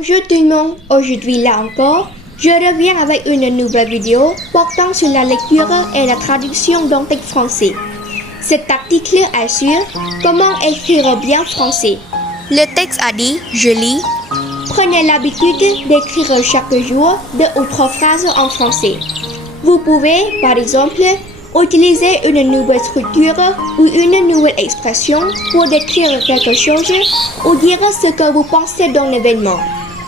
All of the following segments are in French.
Bonjour tout le monde, aujourd'hui là encore, je reviens avec une nouvelle vidéo portant sur la lecture et la traduction d'un texte français. Cet article assure comment écrire bien français. Le texte a dit, je lis, prenez l'habitude d'écrire chaque jour 2 ou 3 phrases en français. Vous pouvez, par exemple, utiliser une nouvelle structure ou une nouvelle expression pour décrire quelque chose ou dire ce que vous pensez d'un événement.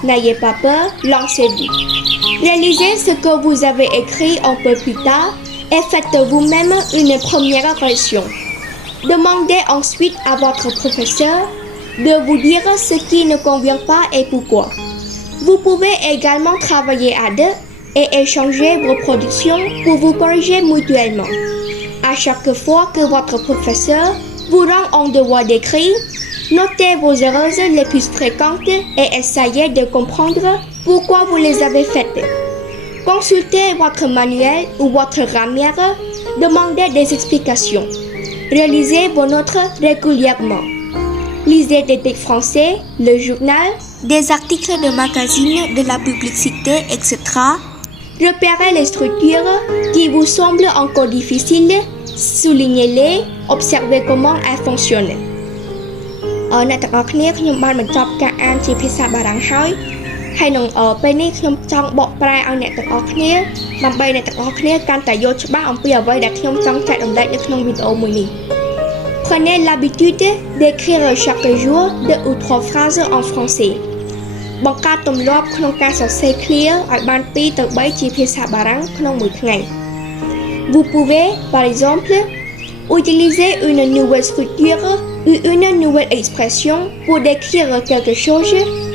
N'ayez pas peur, lancez-vous. Réalisez ce que vous avez écrit un peu plus tard et faites vous-même une première correction. Demandez ensuite à votre professeur de vous dire ce qui ne convient pas et pourquoi. Vous pouvez également travailler à deux et échanger vos productions pour vous corriger mutuellement. À chaque fois que votre professeur vous rend un devoir d'écrire, notez vos erreurs les plus fréquentes et essayez de comprendre pourquoi vous les avez faites. Consultez votre manuel ou votre grammaire, demandez des explications. Réalisez vos notes régulièrement. Lisez des textes français, le journal, des articles de magazines, de la publicité, etc. Repérez les structures qui vous semblent encore difficiles, soulignez-les, observez comment elles fonctionnent. អ្នកទាំងអស់គ្នាខ្ញុំបានបញ្ចប់ការអានជាភាសាបារាំងហើយនឹងពេលនេះខ្ញុំចង់បកប្រែឲ្យអ្នកទាំងអស់គ្នាដើម្បីអ្នកទាំងអស់គ្នាកាន់តែយល់ច្បាស់អំពីអ្វីដែលខ្ញុំចង់ចែករំលែកនៅក្នុងវីដេអូមួយនេះ Prenez l'habitude d'écrire chaque jour 2 ou 3 phrases en français. បង្កើតទម្លាប់ក្នុងការសរសេរឃ្លាឲ្យបាន2ទៅ3ជាភាសាបារាំងក្នុងមួយថ្ងៃ Vous pouvez, par exemple, utiliser une nouvelle structure ou une nouvelle expression pour décrire quelque chose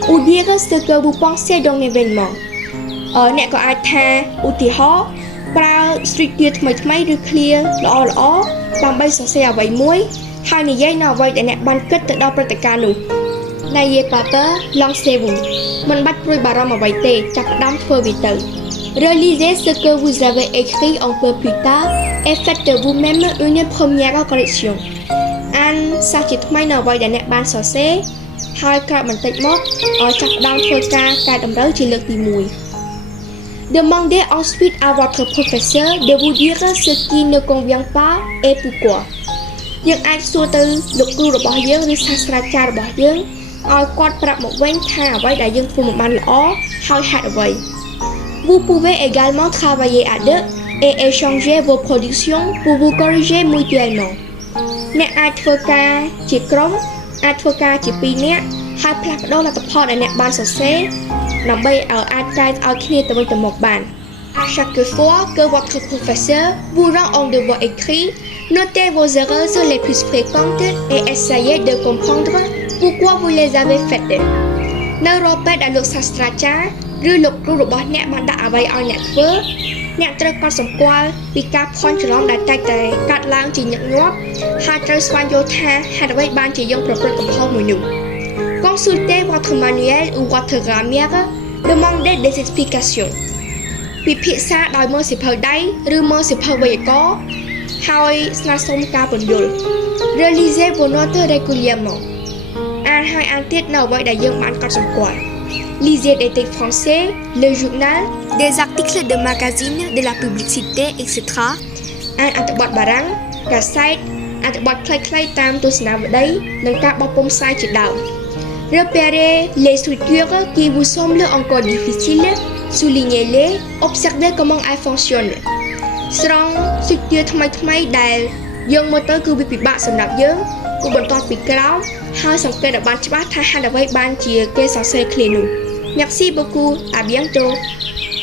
ou dire ce que vous pensez d'un événement. អ្នកក៏អាចថាឧទាហរណ៍ប្រើ structure ថ្មីៗឬឃ្លាល្អៗដើម្បីសរសេរអ្វីមួយហើយនិយាយនៅអ្វីដែលអ្នកបានគិតទៅដល់ព្រឹត្តិការណ៍នោះ N'ayez pas peur, lancez-vous. មិនបាច់ព្រួយបារម្ភអ្វីទេចាប់ផ្ដើមធ្វើវាទៅ Relisez ce que vous avez écrit un peu plus tard et faites vous-même une première correction. អានសាជាថ្មីនៅអ្វីដែលអ្នកបានសរសេរហើយក្រោយបន្តិចមកចាប់ផ្ដើមធ្វើការកែតម្រូវជាលើកទី1 Demandez ensuite à votre professeur de vous dire ce qui ne convient pas et pourquoi. យើងអាចសួរទៅលោកគ្រូរបស់យើងឬសាស្ត្រាចារ្យរបស់យើងឲ្យគាត់ប្រាប់មកវិញថាអ្វីដែលយើងធ្វើមិនបានល្អហើយហេតុអ្វី Vous pouvez également travailler à deux et échanger vos productions pour vous corriger mutuellement. អ្នកអាចធ្វើការជាក្រុមអាចធ្វើការជា2នាក់ហើយផ្លាស់ប្ដូរលទ្ធផលដែលអ្នកបានសរសេរដើម្បីអាចចែកឲ្យគ្នាទៅវិញទៅមកបាន À chaque fois que votre professeur vous rend un devoir écrit, notez vos erreurs les plus fréquentes et essayez de comprendre pourquoi vous les avez faites. នៅរាល់ពេលដែលលោកសាស្ត្រាចារ្យឬលោកគ្រូរបស់អ្នកបានដាក់អ្វីឲ្យអ្នកធ្វើអ្នកត្រូវកត់សម្គាល់ពីការភ័ន្តច្រឡំដែលតែងតែកាត់ឡើងជាញឹកញាប់ហើយត្រូវស្វែងយល់ថាហេតុអ្វីបានជាយើងប្រព្រឹត្តកំហុសមួយនោះ Consultez votre manuel ou votre grammaire, demandez des explications. ពិភាក្សាដោយមើលសៀវភៅដៃឬមើលសៀវភៅវេយ្យាករណ៍ហើយស្នើសុំការពន្យល់ Réalisez vos notes régulièrement. អានហើយអានទៀតនៅអ្វីដែលយើងបានកត់សម្គាល់ Lisez des textes français, le journal, des articles de magazines, de la publicité, etc. អានអត្ថបទបារាំង កាសែត អត្ថបទខ្លីៗតាមទស្សនាវដ្តីនិងការបោះពុម្ពផ្សាយជាដើម Repérez les structures qui vous semblent encore difficiles, soulignez-les, observez comment elles fonctionnent. ស្រង់ structure ថ្មីៗដែលយើងមើលទៅគឺវាពិបាកសម្រាប់យើងគូបន្ទាត់ពីក្រោមហើយសង្កេតឲ្យបានច្បាស់ថាហេតុអ្វីបានជាគេសរសេរឃ្លានោះ Merci beaucoup, à bientôt.